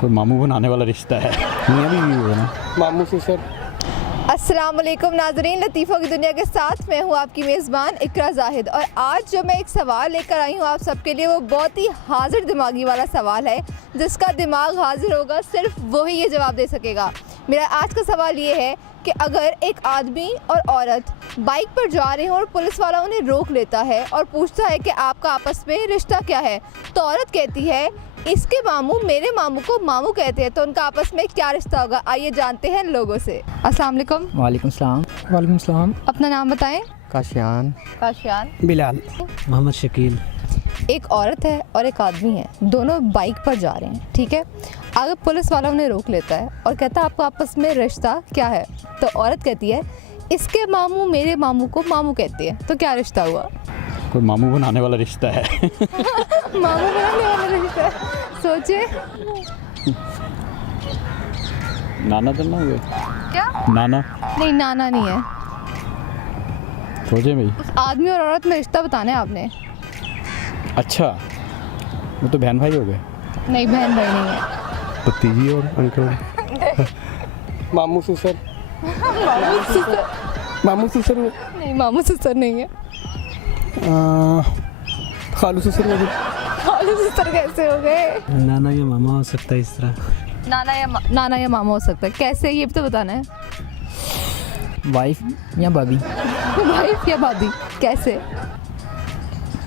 कोई मामू बनाने वाला रिश्ता है। मियाँ बीवी हुए ना। मामू से सर। अस्सलाम वालेकुम नाज़रीन, लतीफ़ों की दुनिया के साथ मैं हूँ आपकी मेज़बान इकरा जाहिद। और आज जो मैं एक सवाल लेकर आई हूँ आप सबके लिए, वो बहुत ही हाजिर दिमागी वाला सवाल है। जिसका दिमाग हाजिर होगा सिर्फ वही ये जवाब दे सकेगा। मेरा आज का सवाल ये है कि अगर एक आदमी और औरत बाइक पर जा रहे हों और पुलिस वाला उन्हें रोक लेता है और पूछता है कि आपका आपस में रिश्ता क्या है, तो औरत कहती है इसके मामू मेरे मामू को मामू कहते हैं, तो उनका आपस में क्या रिश्ता होगा? आइए जानते हैं लोगों से। अस्सलाम वालेकुम। वालेकुम सलाम। वालेकुम सलाम। अपना नाम बताएं। काशियान। काशियान। बिलाल। मोहम्मद शकील। एक औरत है और एक आदमी है, दोनों बाइक पर जा रहे हैं, ठीक है। अगर पुलिस वाला उन्हें रोक लेता है और कहता है आपको आपस में रिश्ता क्या है, तो औरत कहती है इसके मामू मेरे मामू को मामू कहते हैं, तो क्या रिश्ता हुआ? कोई मामू बनाने वाला रिश्ता है। मामू बनाने वाला रिश्ता है। सोचे नाना तो ना हुए। क्या? नाना। नहीं, नाना नहीं है। सोचे भाई। उस आदमी और औरत में रिश्ता बताना है आपने। अच्छा, वो तो बहन भाई हो गए। नहीं, बहन भाई नहीं है। भतीजी और अंकल। मामू से सर। मामू ससुर। मामू से सर। नहीं, मामू ससुर नहीं है। खालू से सर। खालू ससुर कैसे हो गए? नाना या मामा हो सकता है इस तरह। नाना या मामा हो सकता है। कैसे, ये भी तो बताना है। वाइफ या भाभी। वाइफ या भाभी, कैसे?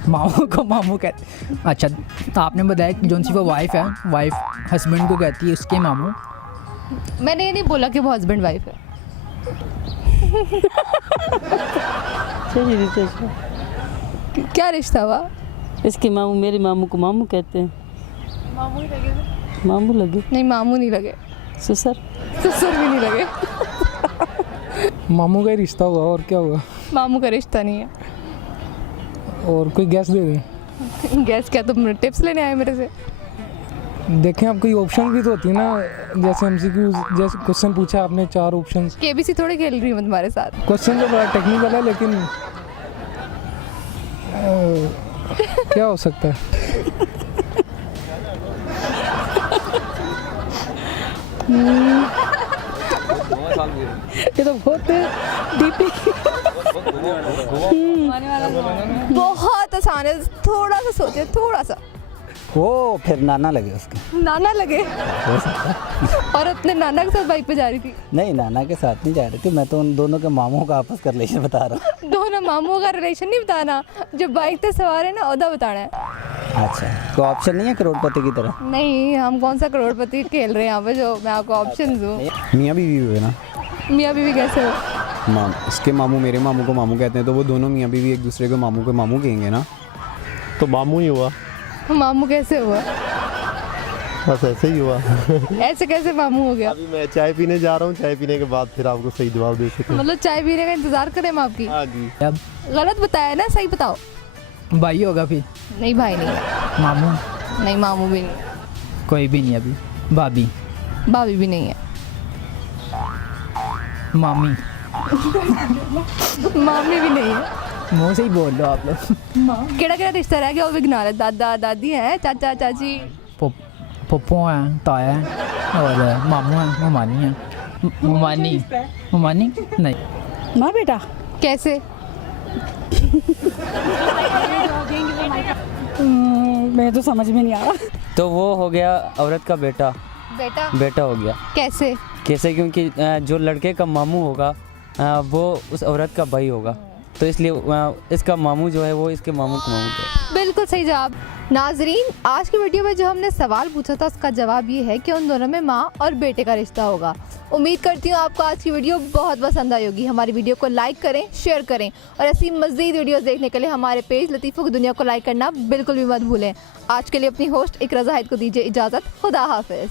मामू को मामू कहते। अच्छा, तो आपने बताया कि जो सी वो वाइफ है, वाइफ हस्बैंड को कहती है उसके मामू। मैंने ये नहीं बोला कि वो हस्बैंड वाइफ है। क्या रिश्ता हुआ? इसके मामू मेरे मामू को मामू कहते हैं। मामू ही लगे। मामू लगे। नहीं, मामू नहीं लगे। ससुर। ससुर भी नहीं लगे। मामू का ही रिश्ता हुआ, और क्या हुआ? मामू का रिश्ता नहीं है। और कोई गैस दे दें। गैस क्या, तुम टिप्स लेने आए मेरे से? देखें, आप कोई ऑप्शन भी तो होती है ना, जैसे एमसीक्यू, जैसे क्वेश्चन पूछा आपने 4 ऑप्शंस। केबीसी थोड़ी खेल रही हूँ मैं तुम्हारे साथ। क्वेश्चन तो बड़ा टेक्निकल है, लेकिन क्या हो सकता है? ये तो बहुत डीपली। बहुत आसान है, थोड़ा सा सोचे, थोड़ा सा। वो फिर नाना लगे उसके। नाना लगे। और अपने नाना के साथ बाइक पे जा रही थी। नहीं, नाना के साथ नहीं जा रही थी, मैं तो उन दोनों के मामों का आपस का रिलेशन बता रहा हूँ। दोनों मामू का रिलेशन नहीं बताना, जो बाइक पे सवार है ना ओदा बताना है। अच्छा, कोई ऑप्शन नहीं है करोड़पति की तरह? नहीं, हम कौन सा करोड़पति खेल रहे हैं यहाँ पे जो मैं आपको ऑप्शन दूँ। मियाँ बीवी हुए ना। मियाँ बीवी कैसे हो? इसके मामू मेरे मामू को मामू कहते हैं, तो वो दोनों मियाँ बीवी एक दूसरे को मामू कहेंगे ना, तो मामू ही हुआ। मामू कैसे हुआ? बस ऐसे ही हुआ। ऐसे कैसे मामू हो गया? अभी मैं चाय पीने जा रहा हूँ, चाय पीने के बाद फिर आपको सही जवाब दे सकते हैं। मतलब चाय पीने का इंतजार करें हम आपकी? हाँ जी। अब गलत बताया ना, सही बताओ। भाई होगा फिर। नहीं, भाई नहीं है। मामू नहीं, मामू भी नहीं है। कोई भी नहीं। अभी भाभी। भाभी भी नहीं है। मामी। मामी भी नहीं है। मुँह से ही बोल लो आप लोग। केड़ा केड़ा रिश्ता रह गया वो भी गिना रहे? दादा दादी हैं, चाचा चाची। पप्पू हैं, ताया हैं, और मामू हैं, ममानी हैं। ममानी नहीं। माँ बेटा कैसे? मैं तो समझ में नहीं आ रहा। तो वो हो गया औरत का बेटा बेटा हो गया। कैसे? कैसे? क्योंकि जो लड़के का मामू होगा वो उस औरत का भाई होगा, तो इसलिए इसका मामू जो है वो इसके मामू को मामू कहते हैं। बिल्कुल सही जवाब। नाजरीन, आज की वीडियो में जो हमने सवाल पूछा था उसका जवाब ये है कि उन दोनों में माँ और बेटे का रिश्ता होगा। उम्मीद करती हूँ आपको आज की वीडियो बहुत पसंद आई होगी। हमारी वीडियो को लाइक करें, शेयर करें, और ऐसी मज़ीद वीडियोस देखने के लिए हमारे पेज लतीफ़ों की दुनिया को लाइक करना बिल्कुल भी मत भूलें। आज के लिए अपनी होस्ट इकरा जाहिद को दीजिए इजाज़त। खुदा हाफिज़।